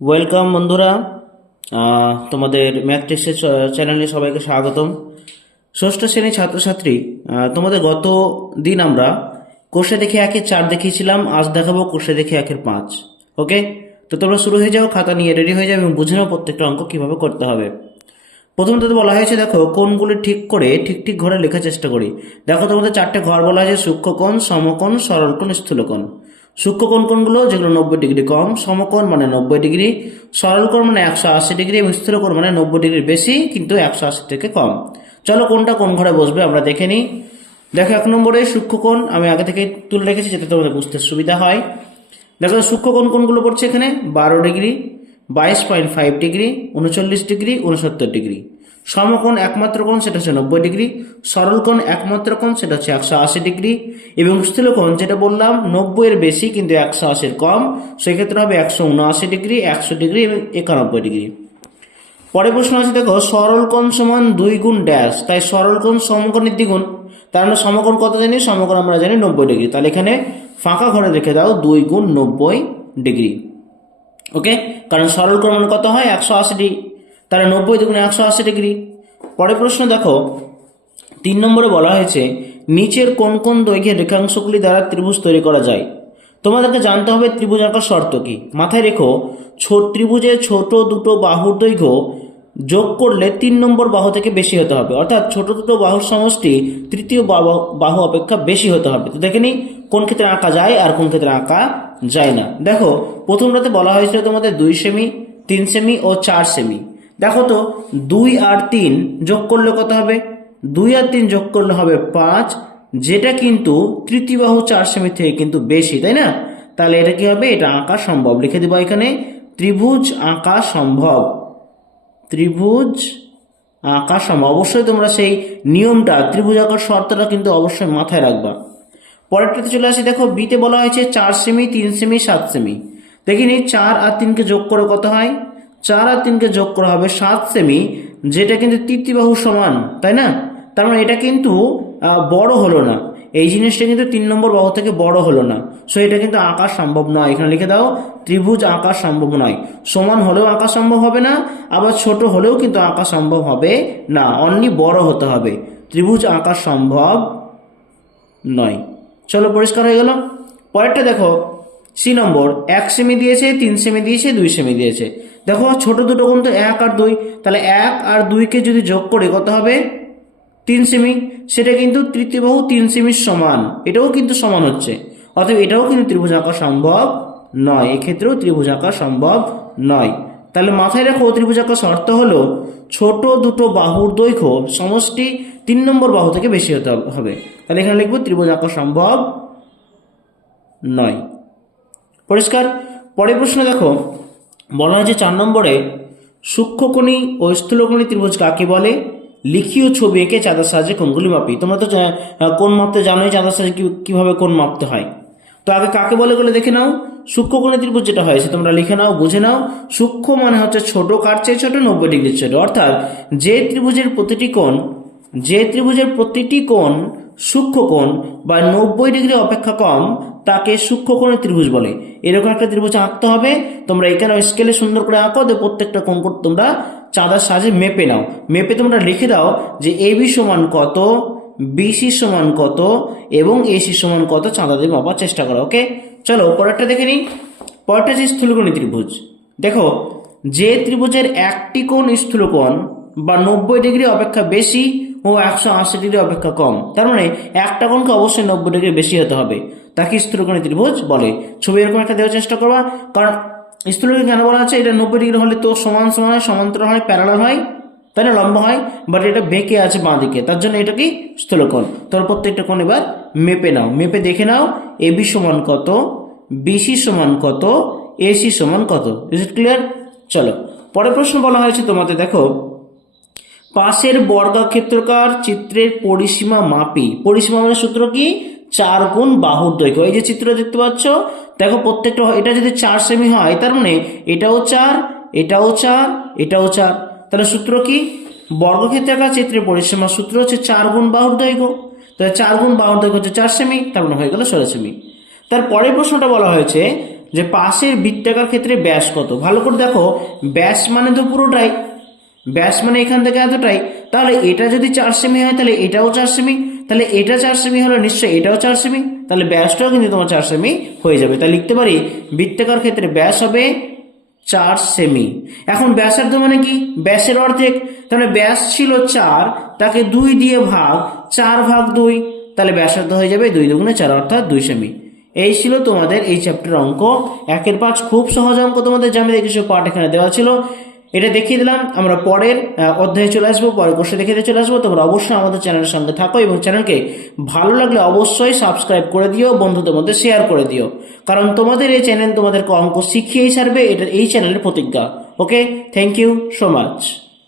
Welcome বন্ধুরা। তোমাদের math টেস্টের চ্যানেলে সবাইকে স্বাগতম। ষষ্ঠ শ্রেণীর ছাত্রছাত্রী, তোমাদের গত দিন আমরা কোষে দেখে 1-4 দেখিয়েছিলাম। আজ দেখাবো কোষে দেখে 1-5। ওকে, তো তোমরা শুরু হয়ে যাও, খাতা নিয়ে রেডি হয়ে যাও এবং বুঝে নাও প্রত্যেকটা অঙ্ক কীভাবে করতে হবে। প্রথমত তো বলা হয়েছে, দেখো কোণগুলি ঠিক করে ঠিক ঠিক ঘরে লেখার চেষ্টা করি। দেখো তোমাদের 4টে ঘর বলা হয়েছে: সূক্ষ্মকোণ, সমকোণ, সরলকোণ, স্থূলকোণ। সূক্ষ্মকোণ কোণগুলো যেগুলো 90 ডিগ্রি কম, সমকোণ মানে 90 ডিগ্রি, সরলকোণ মানে 180 ডিগ্রি এবং স্থূলকোণ মানে 90 ডিগ্রি বেশি কিন্তু 180 থেকে কম। চলো কোনটা কোন ঘরে বসবে আমরা দেখে নিই। দেখো 1 নম্বরে সূক্ষ্মকোণ আমি আগে থেকে তুলে রেখেছি যাতে তোমাদের বুঝতে সুবিধা হয়। দেখো সূক্ষ্মকোণ কোণগুলো পড়ছে এখানে 12 ডিগ্রি, 22.5 ডিগ্রি, 39 ডিগ্রি, 69 ডিগ্রি। সমকোণ একমাত্র কোণ সেটা হচ্ছে 90 ডিগ্রি, সরল কোণ একমাত্র কোণ সেটা হচ্ছে 180 ডিগ্রি এবং স্থূলকোণ যেটা বললাম 90 এর বেশি কিন্তু 180 এর কম, সেক্ষেত্রে হবে 179 ডিগ্রি, 100 ডিগ্রি এবং 91 ডিগ্রি। পরে প্রশ্ন আছে, দেখো সরল কোণ সমান 2 গুণ ড্যাশ, তাই সরল কোণ সমকোণের দ্বিগুণ। তার আমরা সমকোণ কত জানি? সমকোণ আমরা জানি 90 ডিগ্রি, তাহলে এখানে ফাঁকা ঘরে রেখে দাও 2 গুণ 90 ডিগ্রি। ওকে, কারণ সরল কোণ মানে কত হয়? 180 ডিগ্রি, তাহলে 90 দুগুণে 180 ডিগ্রি। পরের প্রশ্ন দেখো 3 নম্বরে বলা হয়েছে নিচের কোন কোন দৈর্ঘ্যের রেখাংশগুলি দ্বারা ত্রিভুজ তৈরি করা যায়। তোমাদেরকে জানতে হবে ত্রিভুজ আঁকার শর্ত কি। মাথায় রেখো, ত্রিভুজের ছোট দুটো বাহুর দৈর্ঘ্য যোগ করলে 3 নম্বর বাহু থেকে বেশি হতে হবে, অর্থাৎ ছোট দুটো বাহুর সমষ্টি তৃতীয় বাহু অপেক্ষা বেশি হতে হবে। তো দেখে নিই কোন ক্ষেত্রে আঁকা যায় আর কোন ক্ষেত্রে আঁকা যায় না। দেখো প্রথমটাতে বলা হয়েছিল তোমাদের 2 সেমি, 3 সেমি ও 4 সেমি। দেখো তো 2 আর 3 যোগ করলে কত হবে? 2 আর 3 যোগ করলে হবে 5, যেটা কিন্তু তৃতীয় বাহু 4 সেমি থেকে কিন্তু বেশি, তাই না? তাহলে এটা কি হবে? এটা আঁকা সম্ভব। লিখে দেবো এখানে ত্রিভুজ আঁকা সম্ভব। ত্রিভুজ আঁকা সম্ভব। অবশ্যই তোমরা সেই নিয়মটা, ত্রিভুজ আঁকার শর্তটা কিন্তু অবশ্যই মাথায় রাখবা। পরেরটাতে চলে আসি, দেখো বিতে বলা হয়েছে 4 সেমি, 3 সেমি, 7 সেমি। দেখিনি 4 আর 3কে যোগ করে কত হয়? 4 আর 3কে যোগ করা হবে 7 সেমি, যেটা কিন্তু তৃতীয় বাহু সমান, তাই না? তার মানে এটা কিন্তু বড় হলো না, এই জিনিসটা কিন্তু 3 নম্বর বাহু থেকে বড় হলো না, সো এটা কিন্তু আঁকা সম্ভব নয়। এখানে লিখে দাও ত্রিভুজ আঁকা সম্ভব নয়। সমান হলেও আঁকা সম্ভব হবে না, আবার ছোট হলেও কিন্তু আঁকা সম্ভব হবে না, অনলি বড় হতে হবে। ত্রিভুজ আঁকা সম্ভব নয়। চলো পরিষ্কার হয়ে গেল। পরেরটা দেখো সি নম্বর, 1 সেমি দিয়েছে, 3 সেমি দিয়েছে, 2 সেমি দিয়েছে। দেখো ছোট দুটো কোণ তো 1 আর 2, তাহলে 1 আর 2কে যদি যোগ করে কত হবে? 3 সেমি। সেটা কিন্তু তৃতীয় বাহু 3 সেমির সমান, এটাও কিন্তু সমান হচ্ছে, অতএব এটাও কিন্তু ত্রিভুজ আঁকা সম্ভব নয়। এক্ষেত্রেও ত্রিভুজ আঁকা সম্ভব নয়। তাহলে মাথায় রাখো ত্রিভুজ আঁকার শর্ত হলো ছোট দুটো বাহুর দৈর্ঘ্য সমষ্টি 3 নম্বর বাহু থেকে বেশি হতে হবে। তাহলে এখানে লিখবো ত্রিভুজ আঁকা সম্ভব নয়। পরিষ্কার। পরের প্রশ্ন দেখো বলা হয়েছে 4 নম্বরে সূক্ষ্মকোণী ও স্থূলকোণী ত্রিভুজ কাকে বলে? লিখিও ছবি এঁকে চাঁদার সাহায্যে কোণগুলি মাপি। তোমরা তো কোণ মাপতে জানোই, চাঁদার সাহায্যে কিভাবে কোণ মাপতে হয়। তো আগে কাকে বলে বলে দেখে নাও। সূক্ষ্মকোণী ত্রিভুজ যেটা হয়েছে তোমরা লিখে নাও, বুঝে নাও। সূক্ষ্ম মানে হচ্ছে ছোট, কার চেয়ে ছোট? 90 ডিগ্রির ছোট। অর্থাৎ যে ত্রিভুজের প্রতিটি কোণ সূক্ষ্মকোণ বা 90 ডিগ্রি অপেক্ষা কম তাকে সূক্ষ্মকোণী ত্রিভুজ বলে। এরকম একটা ত্রিভুজ আঁকতে হবে। তোমরা এখানে স্কেলে সুন্দর করে আঁকো, প্রত্যেকটা কোণ তোমরা চাঁদার সাহায্যে মেপে নাও। মেপে তোমরা লিখে দাও যে এবি সমান কত, বিসি সমান কত এবং এসি সমান কত, চাঁদা দিয়ে মাপার চেষ্টা করো। ওকে, চলো পরেরটা দেখে নিই। পরেরটা হচ্ছে স্থূলকোণী ত্রিভুজ। দেখো যে ত্রিভুজের একটি কোণ স্থূলকোণ বা 90 ডিগ্রি অপেক্ষা বেশি ও 180 ডিগ্রি অপেক্ষা কম, তার মানে একটা কোণকে অবশ্যই 90 ডিগ্রি বেশি হতে হবে, তাকে স্থূলকোণী ত্রিভুজ বলে। ছবি এরকম একটা দেওয়ার চেষ্টা করবা, কারণ স্থূলকোণী কেন বলা আছে? এটা 90 ডিগ্রি হলে তো সমান সমান হয়, সমান্তরাল হয়, প্যারালাল হয়, তাই না? লম্বা হয়, বাট এটা বেঁকে আছে বাঁ দিকে, তার জন্য এটা কি স্থূলকোণ। তোর প্রত্যেকটা কোণ এবার মেপে নাও, মেপে দেখে নাও এবি সমান কত, বিসি সমান কত, এসি সমান কত। Is it clear? চলো পরের প্রশ্ন বলা হয়েছে তোমাদের, দেখো পাশের বর্গাক্ষেত্রকার চিত্রের পরিসীমা মাপি। পরিসীমা মানে সূত্র কি? 4 গুণ বাহুর দৈর্ঘ্য। এই যে চিত্র দেখতে পাচ্ছ, দেখো প্রত্যেকটা, এটা যদি 4 সেমি হয় তার মানে এটাও 4, এটাও 4, এটাও 4। তাহলে সূত্র কি? বর্গক্ষেত্রাকার চিত্রের পরিসীমা সূত্র হচ্ছে 4 গুণ বাহুর দৈর্ঘ্য। তাহলে 4 গুণ বাহুর দৈর্ঘ্য হচ্ছে 4 সেমি, তার মানে হয়ে গেল 16 সেমি। তার পরের প্রশ্নটা বলা হয়েছে যে পাশের বৃত্তাকার ক্ষেত্রে ব্যাস কত। ভালো করে দেখো, ব্যাস মানে তো পুরোটাই, ব্যাস মানে এখান থেকে এতটাই, তাহলে এটা যদি 4 সেমি হয় তাহলে এটাও 4 সেমি, তাহলে এটা 4 সেমি হলে নিশ্চয়ই এটাও 4 সেমি, তাহলে ব্যাসটাও কিন্তু তোমার 4 সেমি হয়ে যাবে। তাহলে লিখতে পারি বৃত্তাকার ক্ষেত্রে ব্যাস হবে 4 সেমি। এখন ব্যাসার্ধ মানে কি, ব্যাসের অর্ধেক, তাহলে ব্যাস ছিল 4, তাকে 2 দিয়ে ভাগ, 4/2, তাহলে ব্যাসার্ধ হয়ে যাবে 2 দুগুণে 4 অর্থাৎ 2 সেমি। এই ছিল তোমাদের এই চ্যাপ্টার অঙ্ক 1-5, খুব সহজ অঙ্ক তোমাদের জ্যামিতিক কিছু পার্ট এখানে দেওয়া ছিল, এটা দেখিয়ে দিলাম। আমরা পরের অধ্যায়ে চলে আসবো, পরের কোর্সে দেখিয়ে চলে আসবো। তোমরা অবশ্যই আমাদের চ্যানেলের সঙ্গে থাকো এবং চ্যানেলকে ভালো লাগলে অবশ্যই সাবস্ক্রাইব করে দিও, বন্ধুদের মধ্যে শেয়ার করে দিও, কারণ তোমাদের এই চ্যানেল তোমাদেরকে অঙ্ক শিখিয়েই ছাড়বে, এটা এই চ্যানেলের প্রতিজ্ঞা। ওকে, থ্যাংক ইউ সো মাচ।